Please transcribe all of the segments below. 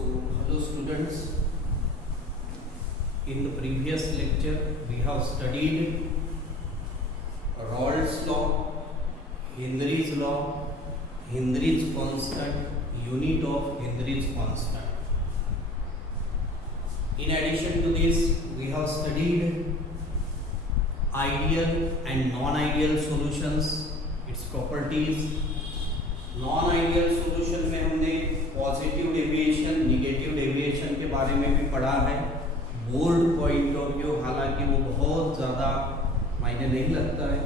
So, hello students. In the previous lecture, we have studied Rawls law, Henry's law, Henry's constant, unit of Henry's constant. In addition to this, we have studied ideal and non-ideal solutions, its properties. Non-ideal solution में हमने positive deviation, negative deviation के बारे में भी पढ़ा है। Board point of view, हालांकि वो बहुत ज़्यादा मायने नहीं लगता है।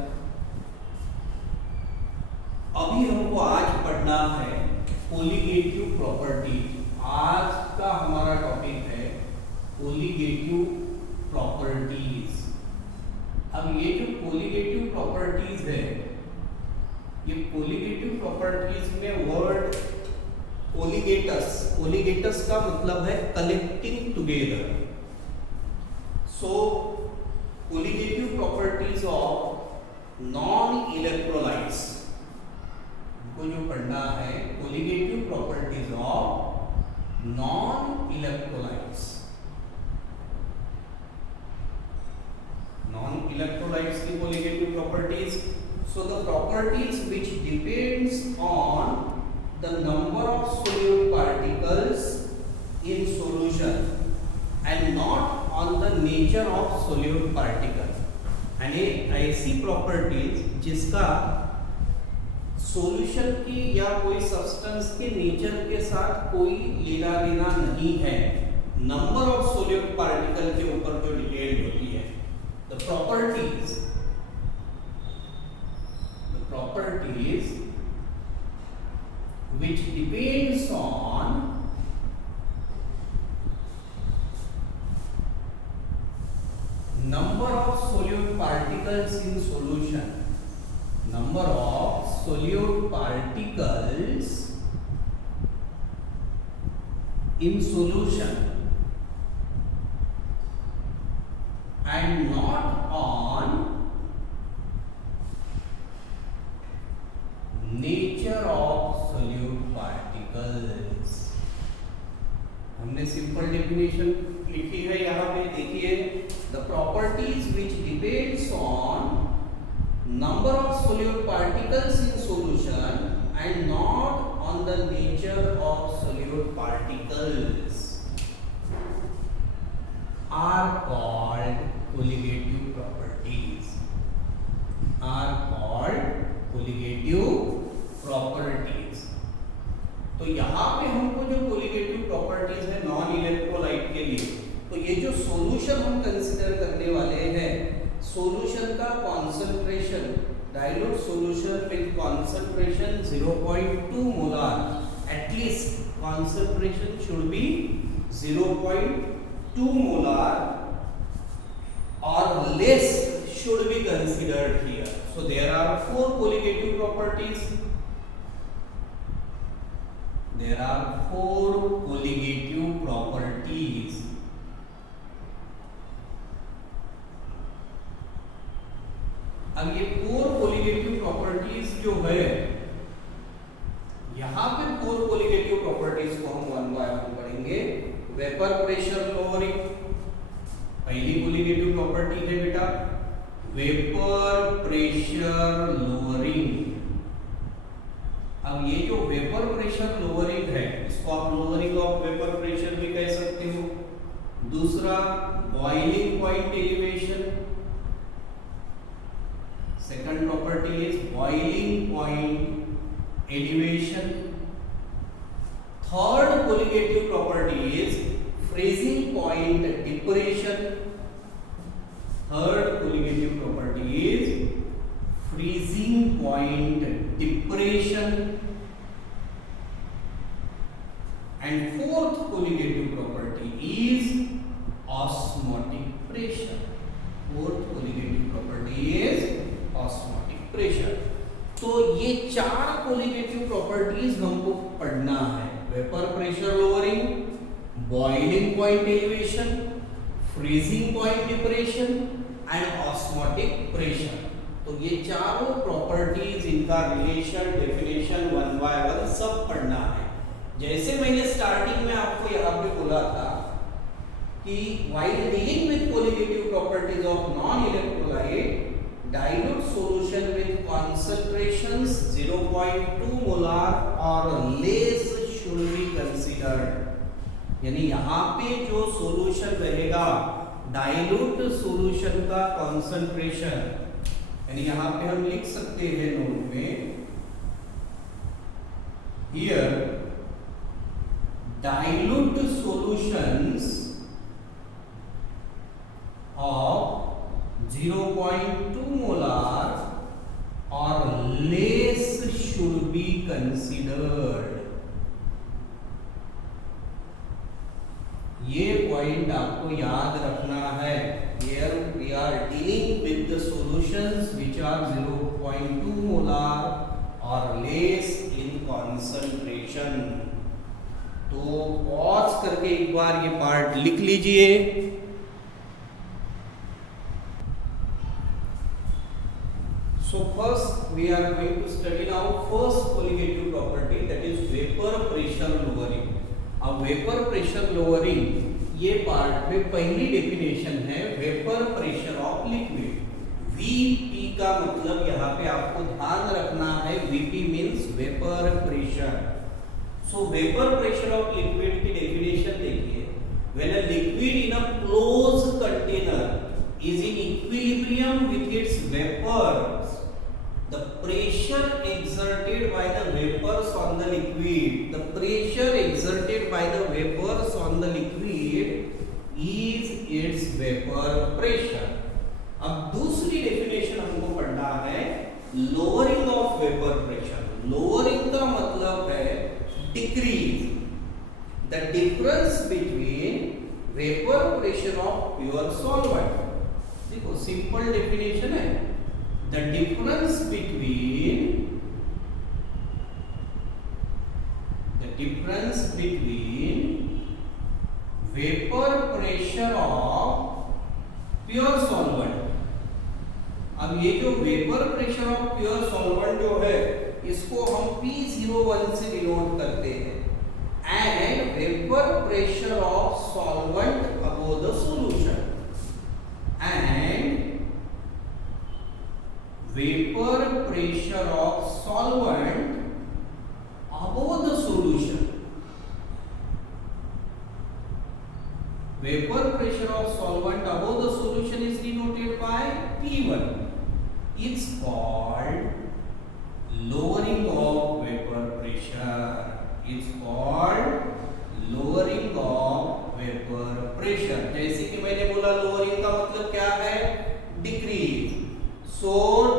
अभी हमको आज पढ़ना है कोलिगेटिव प्रॉपर्टी। आज का हमारा टॉपिक है कोलिगेटिव प्रॉपर्टीज। अब ये जो कोलिगेटिव प्रॉपर्टीज है, ये कोलिगेटिव प्रॉपर्टीज में वर्ड कोलिगेटस का मतलब है collecting together. So colligative properties of non electrolytes को जो पढ़ना है, colligative properties of non electrolytes. Non electrolytes की colligative properties. So the properties which depends on the number of solute particles in solution and not on the nature of solute particle। यानी ऐसी properties जिसका solution की या कोई substance के nature के साथ कोई लेना देना नहीं है, नंबर ऑफ सोल्यूट पार्टिकल के ऊपर जो डिपेंड होती है। The properties which depends on number of solute particles in solution, number of solute particles in solution and not on nature of solute particles. हमने सिंपल डेफिनेशन लिखी है यहाँ पे, देखिए। The properties which depends on number of solute particles in solution and not on the nature of solute particles are called colligative properties. Are called colligative properties. तो यहाँ पे हमको जो कोलिगेटिव प्रॉपर्टीज है नॉन इलेक्ट्रोलाइट के लिए, तो ये जो सॉल्यूशन हम कंसीडर करने वाले हैं, सॉल्यूशन का concentration, dilute solution with concentration 0.2 molar, at least concentration should be 0.2 molar और less should be considered here. So there are four colligative properties. There are four colligative properties. अब ये four colligative properties जो है, यहाँ पे four colligative properties को हम one by one पढ़ेंगे। वेपर प्रेशर लोअरिंग पहली colligative property है बेटा, वेपर प्रेशर लोअरिंग। अब ये जो वेपर प्रेशर लोअरिंग है, इसको आप लोअरिंग ऑफ वेपर प्रेशर भी कह सकते हो। दूसरा boiling point elevation, second property is boiling point elevation. Third colligative property is freezing point depression. Third colligative property is freezing point depression, and fourth colligative property is osmotic pressure. Fourth colligative property is osmotic pressure. तो ये चार colligative properties हमको पढ़ना है। Vapour pressure lowering, boiling point elevation, freezing point depression and osmotic pressure. तो ये चारों properties, इनका relation, definition one by one सब पढ़ना है। जैसे मैंने स्टार्टिंग में आपको यहाँ पे बोला था कि while dealing with colligative properties of non-electrolyte, dilute solution with concentrations 0.2 molar or less should be considered. यानी यहाँ पे जो सॉल्यूशन रहेगा डाइल्यूट सॉल्यूशन का कॉन्सेंट्रेशन, यानी यहाँ पे हम लिख सकते हैं नोट में, here dilute solutions of 0.2 molar or less should be considered. ये पॉइंट आपको याद रखना है. Here we are dealing with the solutions which are 0.2 molar or less in concentration. तो पॉज करके एक बार ये पार्ट लिख लीजिए. So first we are going to study now first colligative property, that is vapor pressure lowering. अब vapour pressure lowering ये part में पहली डेफिनेशन है vapour pressure of liquid. Vp का मतलब यहाँ पे आपको ध्यान रखना है, Vp means vapour pressure. So vapour pressure of liquid की डेफिनेशन देखिए. When a liquid in a close container is in equilibrium with its vapors, the pressure exerted by the vapors on the liquid, the pressure exerted by the vapors on the liquid is its vapor pressure. अब दूसरी definition हमको पढ़ना है lowering of vapor pressure. lowering का मतलब है decrease, the difference between vapor pressure of pure solvent. देखो simple definition है, the difference between vapour pressure of pure solvent. अब ये जो vapour pressure of pure solvent जो है इसको हम P01 से डिनोट करते हैं, and vapour pressure of solvent above the solution, and vapor pressure of solvent above the solution. Vapor pressure of solvent above the solution is denoted by P1. It's called lowering of vapor pressure. It's called lowering of vapor pressure. जैसे कि मैंने बोला lowering का मतलब क्या है, decrease. So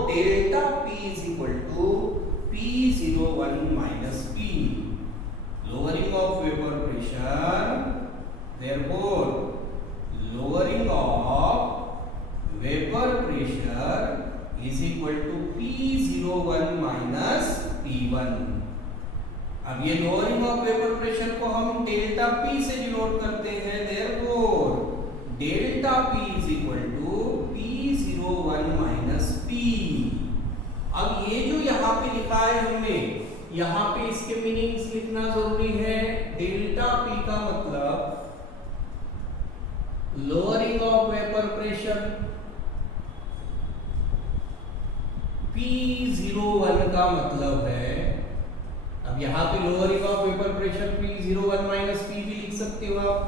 delta P is equal to P01 minus P. Lowering of vapor pressure, therefore lowering of vapor pressure is equal to P01 minus P1. अब ये लोअरिंग ऑफ वेपर प्रेशर को हम डेल्टा P से denote करते हैं, therefore delta P is equal to P01 minus P. अब ये जो यहाँ पे लिखा है हमने, यहाँ पे इसके मीनिंग्स लिखना जरूरी है. डेल्टा P का मतलब lowering of vapour pressure, P01 का मतलब है, अब यहाँ पे lowering of vapour pressure P01 minus P भी लिख सकते हो आप.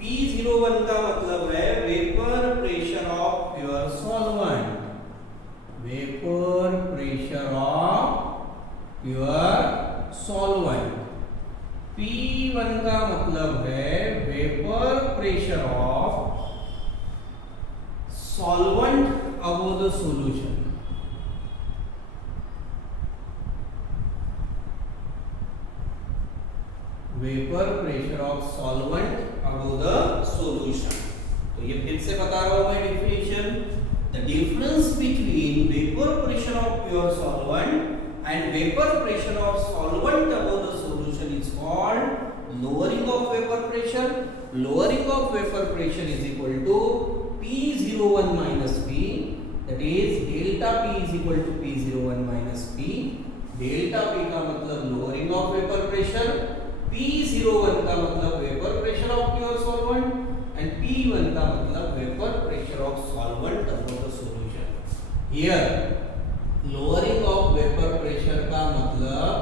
P01 का मतलब है vapour pressure of pure solvent, vapour pressure of pure solvent. P1 का मतलब है vapour pressure of solvent above the solution. Vapour pressure of solvent above the solution. तो ये फिर से बता रहा हूं मैं definition. The difference between vapour pressure of pure solvent and vapour pressure of solvent above the solution is called lowering of vapour pressure. Lowering of vapour pressure is equal to P01 minus P, that is delta P is equal to P01 minus P. Delta P का मतलब lowering of vapour pressure, P01 का मतलब vapour pressure of pure solvent and P1 का मतलब vapour pressure of solvent above the solution. Here lowering of vapour pressure का मतलब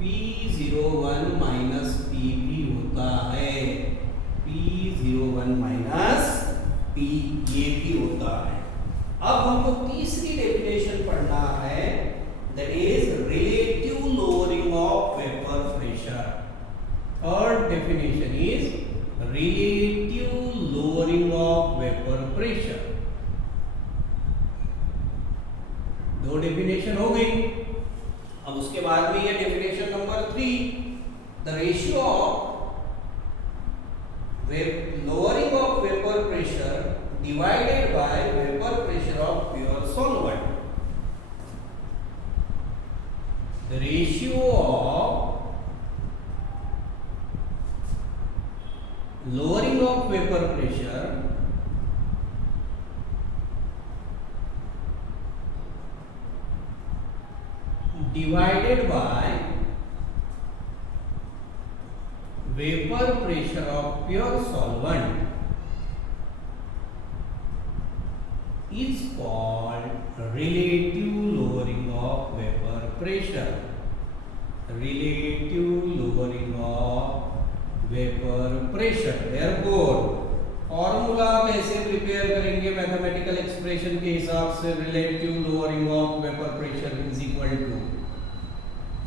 P01 minus Pb होता है, P01 माइनस P ये भी होता है। अब हमको तीसरी डेफिनेशन पढ़ना है, that is relative lowering of vapour pressure. Third definition is relative lowering of vapor pressure। दो डेफिनेशन हो गई। अब उसके बाद में ये definition number 3, the ratio of lowering of vapor pressure divided by vapor pressure of pure solvent। The ratio of lowering of vapor pressure divided by vapor pressure of pure solvent is called relative lowering of vapor pressure। relative lowering of vapour pressure. Therefore formula कैसे prepare करेंगे mathematical expression के हिसाब से, relative lowering of vapour pressure is equal to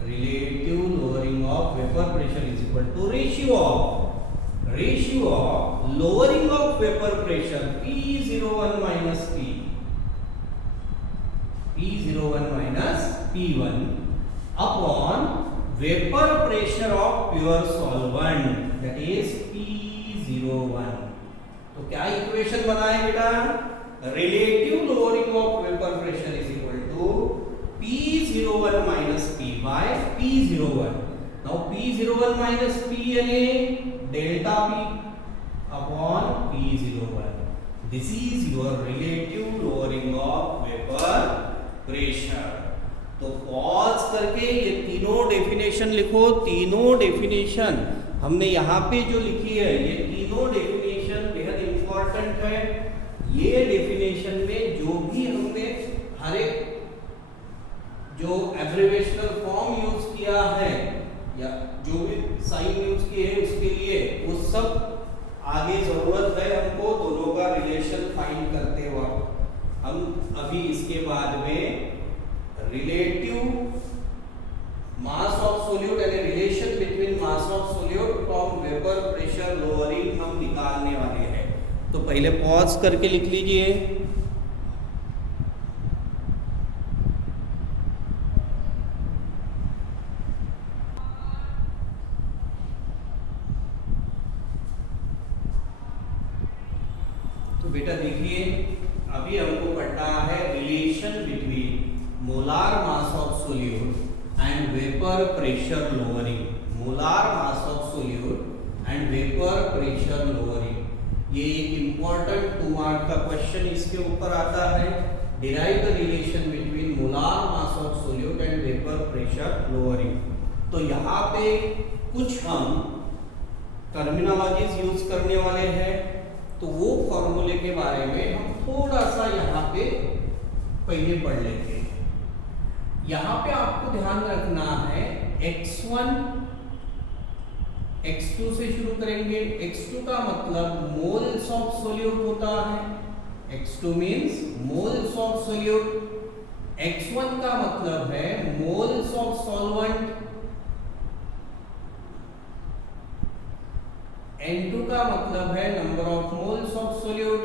relative lowering of vapour pressure is equal to ratio of lowering of vapour pressure P01 minus P01 minus P1 upon vapour pressure of pure solvent that is P01। तो क्या equation बनाए बेटा, relative lowering of vapour pressure is equal to P01 minus P by P01। Now P01 minus P यानी delta P upon P01। This is your relative lowering of vapour pressure. तो pause करके ये तीनों definition लिखो। तीनों definition हमने यहाँ पे जो लिखी है, ये तीनों डेफिनेशन बेहद इंपॉर्टेंट है। ये डेफिनेशन में जो भी हमने हर एक जो एब्रिविएशनल फॉर्म यूज किया है या जो भी साइन यूज किए हैं उसके लिए वो सब आगे जरूरत है हमको दोनों का रिलेशन फाइंड करते वक्त। हम अभी इसके बाद में रिलेटिव मास ऑफ सोल्यूट यानी relation between mass of solute from vapour pressure lowering हम निकालने वाले हैं। तो पहले पॉज करके लिख लीजिए। तो बेटा देखिए, अभी हमको पढ़ना है relation between molar mass of solute and vapour pressure lowering. Molar mass of solute and vapour pressure lowering, ये एक इंपॉर्टेंट 2 मार्क का क्वेश्चन इसके ऊपर आता है। Derive the relation between molar mass of solute and vapour pressure lowering. तो यहाँ पे कुछ हम टर्मिनोलॉजीज यूज करने वाले हैं, तो वो फॉर्मूले के बारे में हम थोड़ा सा यहाँ पे पहले पढ़ लेते हैं। यहाँ पे आपको ध्यान रखना है x1 x2 से शुरू करेंगे। x2 का मतलब मोल्स ऑफ सोल्यूट होता है, x2 means moles of solute. x1 का मतलब है मोल्स ऑफ सॉल्वेंट। n2 का मतलब है number of moles of solute,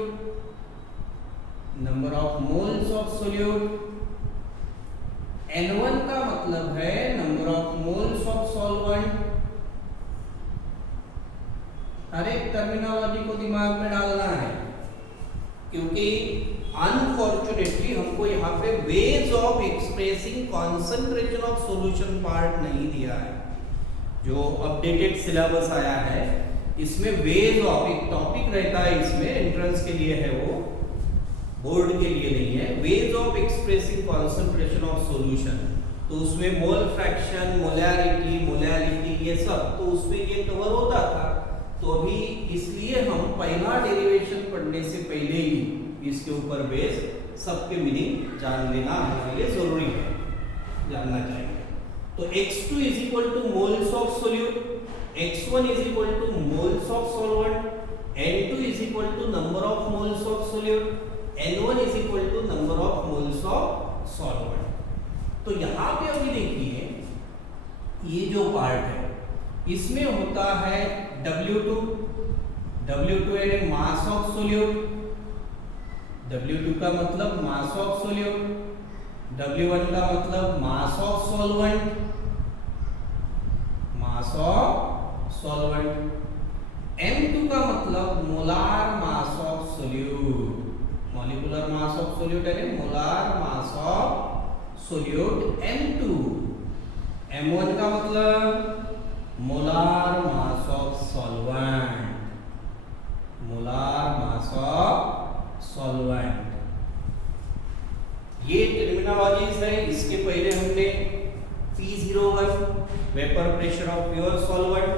number of moles of solute. n1 का मतलब है number of moles of solvent. हर एक टर्मिनोलॉजी को दिमाग में डालना है, क्योंकि अनफॉर्चुनेटली हमको यहाँ पे ways of expressing concentration of solution part नहीं दिया है। जो अपडेटेड सिलेबस आया है इसमें वेज ऑफ एक टॉपिक रहता है, इसमें एंट्रेंस के लिए है, वो बोर्ड के लिए नहीं है। Ways of expressing concentration of solution, तो उसमें मोल फ्रैक्शन, मोलैरिटी, मोलैलिटी ये सब, तो उसमें ये कवर होता था। तो अभी इसलिए हम पहला डेरिवेशन पढ़ने से पहले ही इसके ऊपर बेस सबके मीनिंग जान लेना हमारे लिए जरूरी है, जानना चाहिए। तो x2 is equal to moles of solute, x1 is equal to moles of solvent, n2 is equal to number of moles of solute, n1 is equal to number of moles of solvent. तो यहाँ पे अभी देखिए ये जो part है इसमें होता है W2, W2 यानी मास ऑफ सोल्यूट, W2 का मतलब मास ऑफ सोल्यूट, W1 का मतलब mass of solvent, mass of solvent, M2 का मतलब molar mass of solute, molecular mass of solute यानी molar mass of solute M2, M1 का मतलब molar mass of solvent, molar mass of solvent. ये terminologies है। इसके पहले हमने P01 vapour pressure of pure solvent,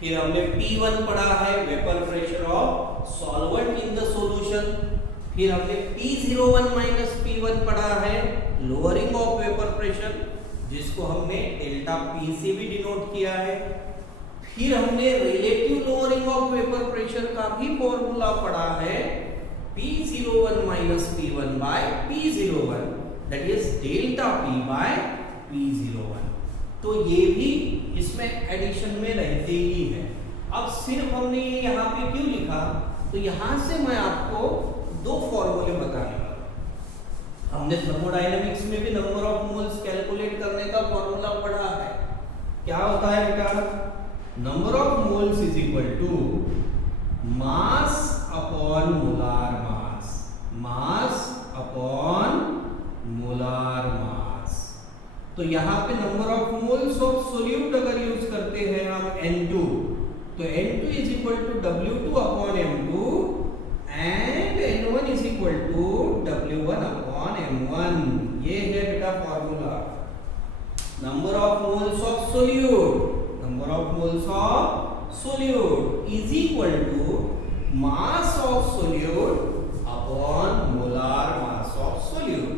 फिर हमने P1 पढ़ा है vapour pressure of solvent in the solution, फिर हमने P01 माइनस P1 पढ़ा है लोअरिंग ऑफ वेपर प्रेशर, जिसको हमने डेल्टा P से भी डिनोट किया है। फिर हमने relative lowering of vapour pressure का भी फॉर्मूला पढ़ा है P01 minus P1 by P01, that is delta P by P01। तो ये भी इसमें एडिशन में रहते ही है। अब सिर्फ हमने ये यहाँ पे क्यों लिखा, तो यहाँ से मैं आपको दो फॉर्मूले बताने वाला। हमने थर्मोडायनामिक्स में भी नंबर ऑफ मोल्स कैलकुलेट करने का फॉर्मूला पढ़ा है। क्या होता है बेटा, number of moles is equal to mass upon molar mass, mass upon molar mass. तो यहाँ पे number of moles of solute अगर यूज करते हैं हम N2, तो N2 is equal to W2 upon M2 and N1 is equal to W1 upon M1। ये है बेटा formula. Number of moles of solute, number of moles of solute is equal to mass of solute upon molar mass of solute.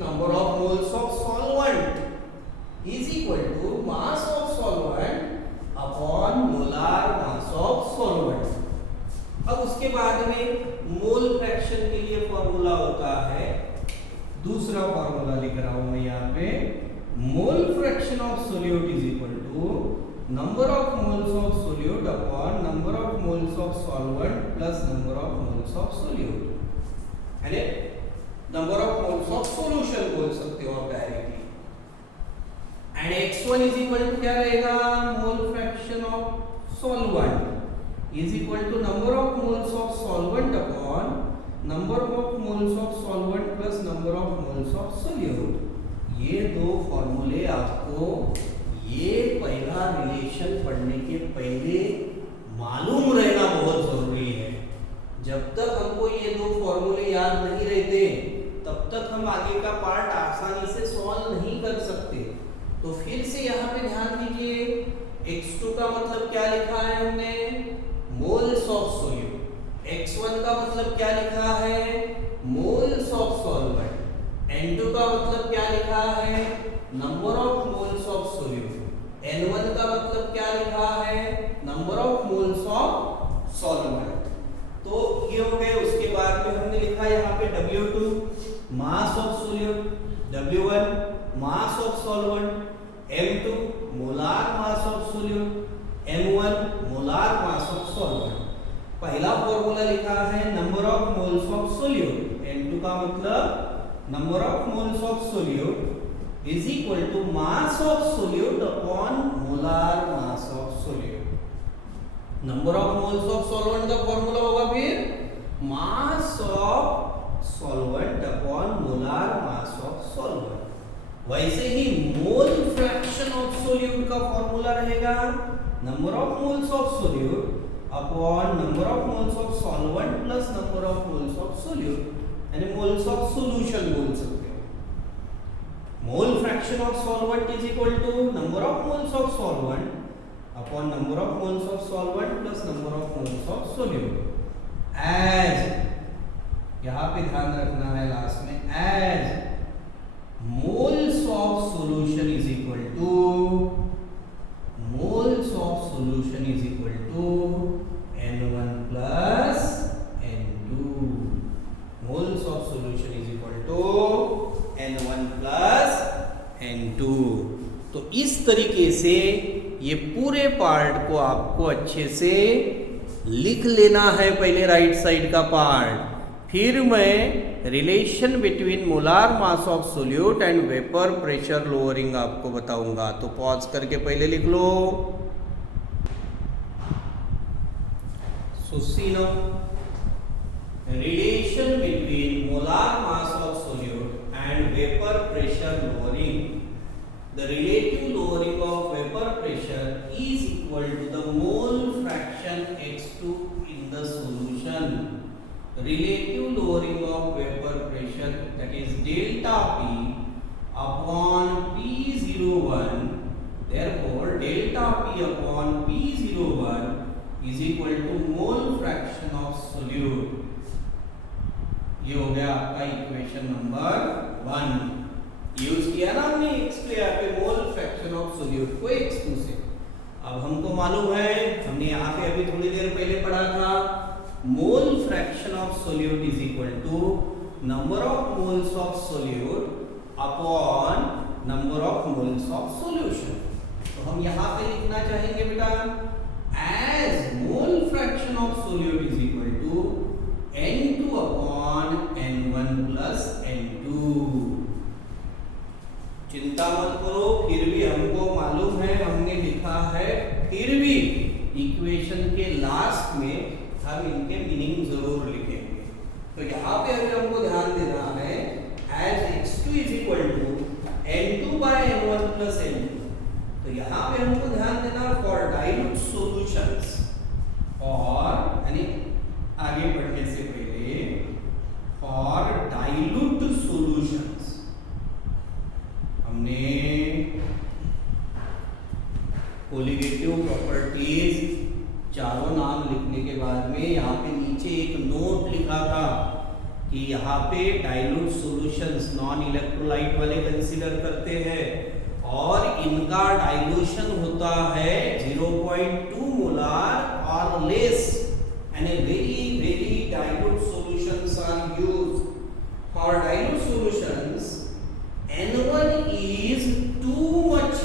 Number of moles of solvent is equal to mass of solvent upon molar mass of solvent. अब उसके बाद में mole fraction के लिए formula होता है, दूसरा formula लिख रहा हूं मैं यहाँ पे, mole fraction of solute is equal to number of moles of solute upon number of moles of solvent plus number of moles of solute, यानी number of moles of solution बोल सकते हो आप directly. And x1 is equal to क्या रहेगा, mole fraction of solvent is equal to number of moles of solvent upon number of moles of solvent plus number of moles of solute। ये दो फॉर्मूले आपको ये पहला रिलेशन पढ़ने के पहले मालूम रहना बहुत जरूरी है। जब तक हमको ये दो फॉर्मूले याद नहीं रहते तब तक हम आगे का पार्ट आसानी से सॉल्व नहीं कर सकते। तो फिर से यहाँ पे ध्यान दीजिए, x2 का मतलब क्या लिखा है हमने, मोल्स ऑफ सोल्यूट। x1 का मतलब क्या लिखा है, मोल्स ऑफ सॉल्वेंट। n2 का मतलब क्या लिखा है, number of moles of solute. n1 का मतलब क्या लिखा है, number of moles of solvent. तो ये हो गए। उसके बाद में हमने लिखा यहाँ पे W2 mass of solute, W1 mass of solvent, M2 molar mass of solute, M1 molar mass of solvent. पहला फॉर्मूला लिखा है number of moles of solute, N2 का मतलब number of moles of solute is equal to mass of solute upon molar mass of solute. Number of moles of solvent का formula होगा फिर mass of solvent upon molar mass of solvent. वैसे ही mole fraction of solute का formula रहेगा number of moles of solute upon number of moles of solvent plus number of moles of solute, यानी moles of solution बोल सकते हो। Mole fraction of solvent is equal to number of moles of solvent upon number of moles of solvent plus number of moles of solute. As यहाँ पे ध्यान रखना है last में, as moles of solution is equal to N1 plus N2. Moles of solution is equal to N1 plus N2. तो इस तरीके से ये पूरे पार्ट को आपको अच्छे से लिख लेना है, पहले राइट साइड का पार्ट, फिर मैं relation between molar mass of solute and vapour pressure lowering आपको बताऊंगा। तो पॉज करके पहले लिख लो। So see now, relation between molar mass of solute and vapor pressure lowering. The relative lowering of vapor pressure is equal to the mole fraction X2 in the solution. Relative lowering of vapor pressure, that is delta P upon P01. Therefore, delta P upon P01 is equal to mole fraction of solute. ये हो गया आपका equation number 1। Use किया ना हमने x पे यहाँ पे मोल फ्रैक्शन ऑफ सोल्यूट को x2 से। अब हमको मालूम है, हमने यहाँ पे अभी थोड़ी देर पहले पढ़ा था, mole fraction of solute is equal to number of moles of solute upon number of moles of solution. तो हम यहाँ पे लिखना चाहेंगे बेटा, as mole fraction of solute is equal to N2 upon N1 plus N2। चिंता मत करो, फिर भी हमको मालूम है, हमने लिखा है, फिर भी इक्वेशन के लास्ट में हम इनके मीनिंग जरूर लिखेंगे। तो यहाँ पे अभी हमको ध्यान देना है, as x2 is equal to N2 by N1 plus N2। तो यहाँ पे हमको ध्यान देना, फॉर डाइल्यूट सॉल्यूशंस, और यानी आगे बढ़ने से पहले फॉर डाइल्यूट सॉल्यूशंस हमने कोलिगेटिव प्रॉपर्टीज चारों नाम लिखने के बाद में यहाँ पे नीचे एक नोट लिखा था कि यहाँ पे डाइल्यूट सॉल्यूशंस नॉन इलेक्ट्रोलाइट वाले कंसीडर करते हैं और इनका डाइल्यूशन होता है 0.2 मोलार और less, and a very dilute solutions are used. For dilute solutions, N1 is too much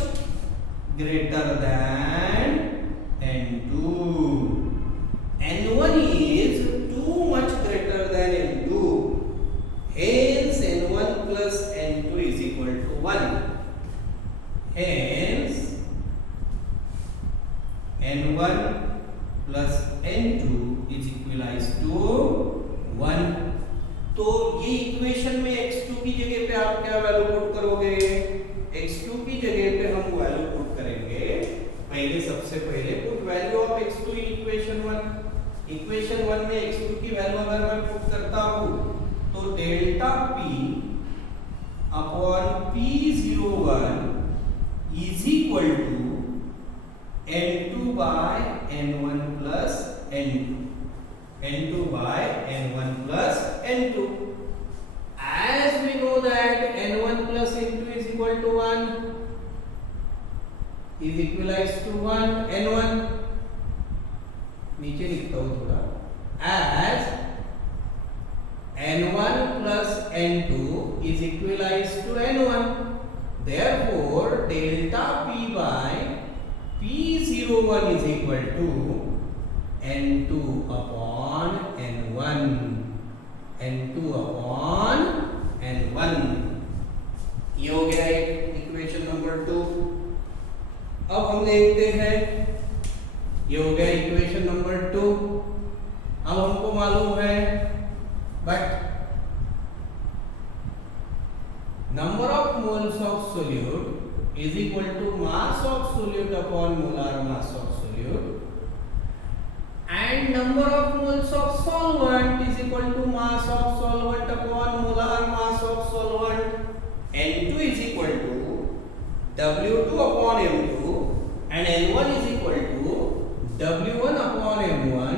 greater than N2. N1 is too much greater than N2. Hence, N1 plus N2 is equal to 1. Hence, N1 plus N2 is equalized to 1। तो ये equation में x2 की जगह पे आप क्या value put करोगे? x2 की जगह पे हम वैल्यू पुट करेंगे, पहले सबसे पहले put value of x2 in equation 1। Equation 1 में x2 की वैल्यू अगर मैं पुट करता हूँ तो delta p upon p01 is equal to N2 by N1 plus N2, N2 by N1 plus N2। As we know that N1 plus N2 is equal to 1, is equalized to 1 N1, नीचे लिखता हूँ थोड़ा, as N1 plus N2 is equalized to N1, therefore delta P by P01 is equal to N2 upon N1, N2 upon N1। ये हो गया equation number 2। अब हम देखते हैं, ये हो गया इक्वेशन नंबर 2। अब हमको मालूम है, but number of moles of solute is equal to mass of solute upon molar mass of solute, and number of moles of solvent is equal to mass of solvent upon molar mass of solvent। N2 is equal to W2 upon M2 and N1 is equal to W1 upon M1.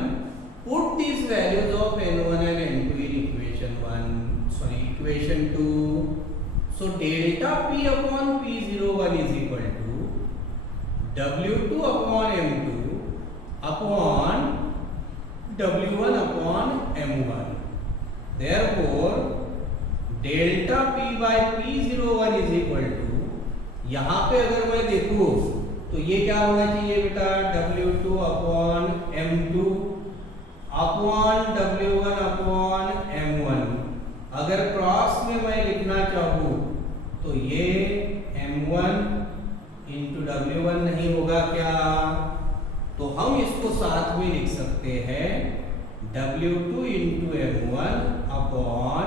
Put these values of N1 and N2 in equation 2. So delta P upon P01 is equal to W2 upon M2 upon W1 upon M1. Therefore delta P by P01 is equal to, यहाँ पे अगर मैं देखूँ तो ये क्या होना चाहिए बेटा, W2 upon M2 upon W1 upon M1. अगर क्रॉस में मैं लिखना चाहूँ तो ये M1 into W1 नहीं होगा क्या, तो हम इसको साथ में लिख सकते हैं W2 into M1 upon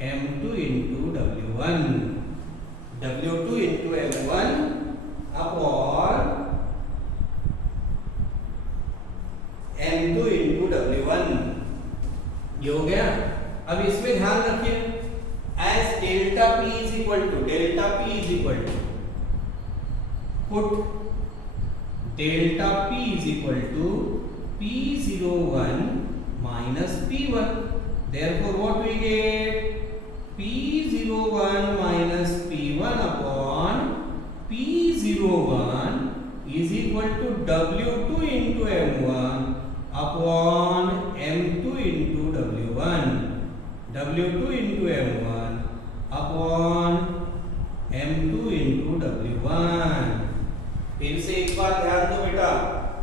M2 into W1. W2 into M1 upon M2 into W1. ये हो गया। अब इसमें ध्यान रखिए, as delta P is equal to put delta P is equal to P01 minus P1. Therefore what we get, P01 minus P1 upon P01 is equal to W2 into M1 upon M2 into W1. W2 into M1 upon M2 into W1. फिर से एक बार ध्यान दो बेटा,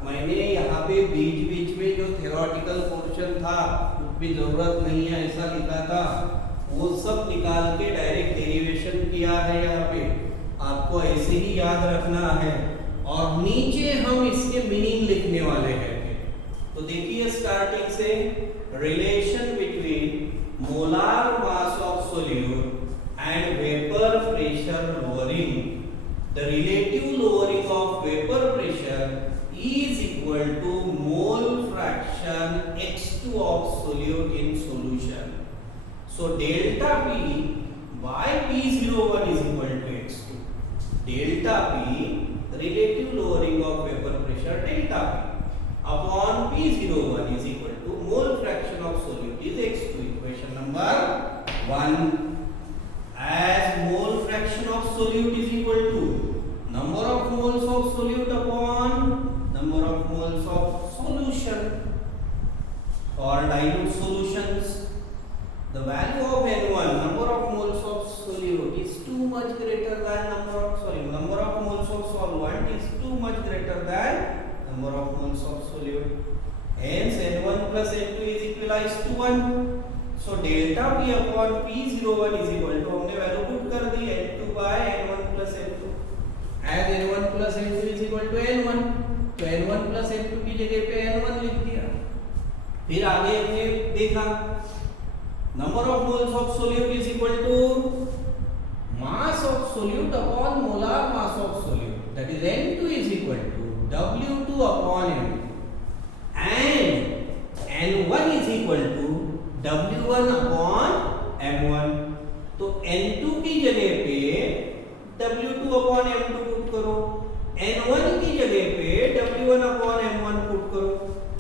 मैंने यहाँ पे बीच में जो थ्योरेटिकल पोर्शन था कुछ भी जरूरत नहीं है ऐसा लिखा था, वो सब निकाल के डायरेक्ट डेरिवेशन किया है। यहाँ पे आपको ऐसे ही याद रखना है और नीचे हम इसके मीनिंग लिखने वाले हैं। तो देखिए स्टार्टिंग से, relation between molar mass of solute and vapour pressure lowering. The relative lowering of vapor pressure is equal to mole fraction x2 of solute in solution. So delta P by P01 is equal to x2. Delta P, relative lowering of vapor pressure delta P upon P01 is equal to mole fraction of solute is x2. Equation number 1. As mole fraction of solute is equal to number of moles of solute upon number of moles of solution. For dilute solutions, the value of N1, number of moles of solute, is too much greater than number of moles of solvent is too much greater than number of moles of solute. Hence N1 plus N2 is equalized to 1. So delta P upon P01 is equal to, हमने value put कर दी N2 by N1 plus N2. As N1 plus N2 is equal to N1, तो N1 plus N2 की जगह पे N1 लिख दिया। फिर आगे हमने देखा number of moles of solute is equal to mass of solute upon molar mass of solute, that is N2 is equal to W2 upon M2 and N1 is equal to W1 upon M1। तो N2 की जगह पे W2 upon M2 put करो, N1 की जगह पे W1 upon M1 put करो।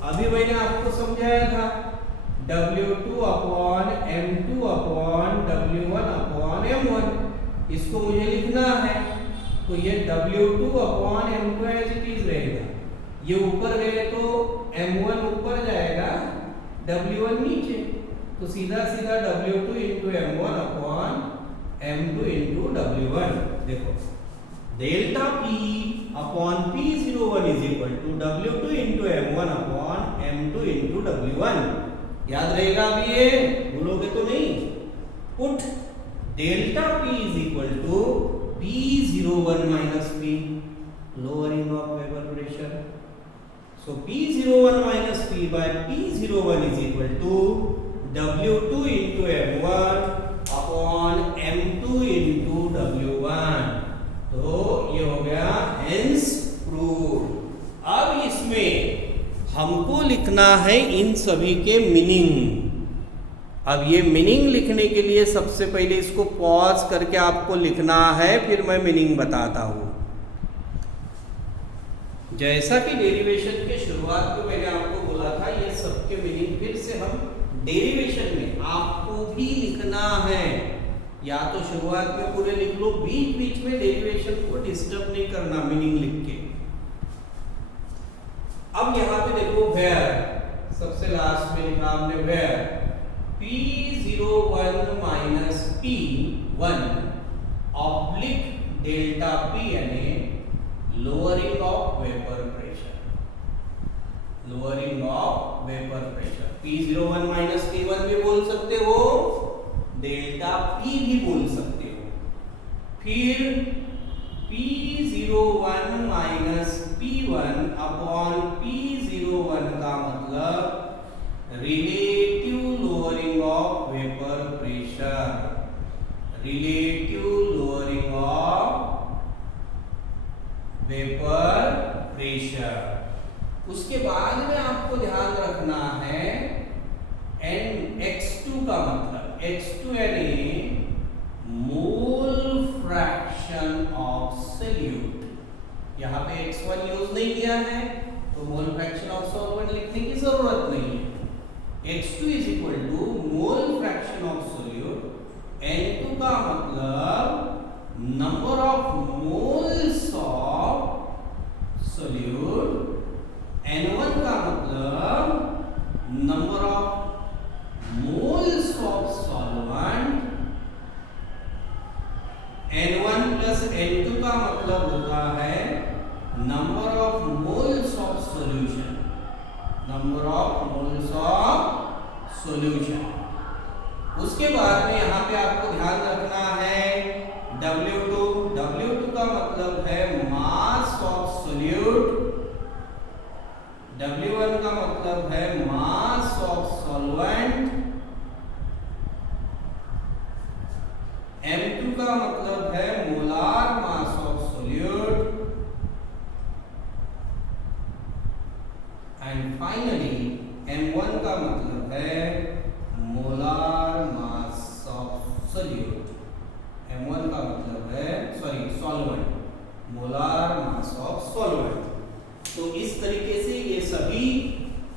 अभी मैंने आपको समझाया था W2 upon M2 upon W1 upon M1, इसको मुझे लिखना है। तो ये W2 upon M2 as it is रहेगा, ये ऊपर गए तो M1 ऊपर जाएगा, W1 नीचे, तो सीधा सीधा W2 into M1 upon M2 into W1। देखो delta P upon P01 is equal to W2 into M1 upon M2 into W1। याद रहेगा अभी, ये भूलोगे तो नहीं। Put delta P is equal to P01 minus P, lowering of vapor pressure। So P01 minus P by P01 is equal to W2 into M1 upon M2 into W1। तो ये हो गया hence proved। अब इसमें हमको लिखना है इन सभी के मीनिंग। अब ये मीनिंग लिखने के लिए सबसे पहले इसको पॉज करके आपको लिखना है, फिर मैं मीनिंग बताता हूं। जैसा कि डेरिवेशन के शुरुआत में मैंने आपको बोला था, ये सबके मीनिंग फिर से हम डेरिवेशन में आपको भी लिखना है। या तो शुरुआत में पूरे लिख लो, बीच बीच में डेरिवेशन को डिस्टर्ब नहीं करना मीनिंग लिख के। अब यहां पे देखो वेयर, सबसे लास्ट में लिखा हमने where P01 minus P1 oblique delta P यानी lowering of vapour pressure, lowering of vapour pressure. P01 minus P1 भी बोल सकते हो, डेल्टा P भी बोल सकते हो। फिर P01 minus P1 upon P01 का मतलब relative lowering of vapour pressure, relative lowering of vapour pressure. उसके बाद में आपको ध्यान रखना है x2 का मतलब, x2 यानी मोल फ्रैक्शन ऑफ सॉल्यूट। यहां पे x1 यूज नहीं किया है तो मोल फ्रैक्शन ऑफ सॉल्वेंट लिखने की जरूरत नहीं है। x2 is equal to mole fraction of solute, n2 का मतलब number of moles of solute, n1 का मतलब number of moles of solvent, n1 plus n2 का मतलब होता है number of moles of solution, number of moles of solution. उसके बाद में यहां पे आपको ध्यान रखना है W2, W2 का मतलब है मास ऑफ सॉल्यूट, W1 का मतलब है मास ऑफ सॉल्वेंट, M2 का मतलब है molar mass of solute, and finally M1 का मतलब है molar mass of solute. M1 का मतलब है solvent, molar mass of solvent. तो इस तरीके से ये सभी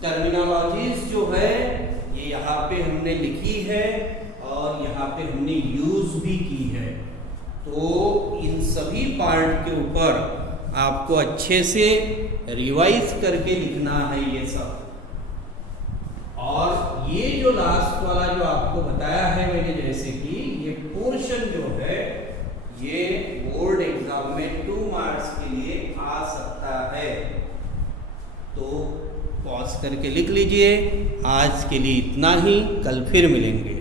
टर्मिनोलॉजीज जो है ये यहाँ पे हमने लिखी है और यहाँ पे हमने यूज भी की है। तो इन सभी पार्ट के ऊपर आपको अच्छे से रिवाइज करके लिखना है ये सब। और ये जो लास्ट वाला जो आपको बताया है मैंने, जैसे कि ये पोर्शन जो है ये बोर्ड एग्जाम में 2 मार्क्स के लिए आ सकता है। तो पॉज करके लिख लीजिए। आज के लिए इतना ही, कल फिर मिलेंगे।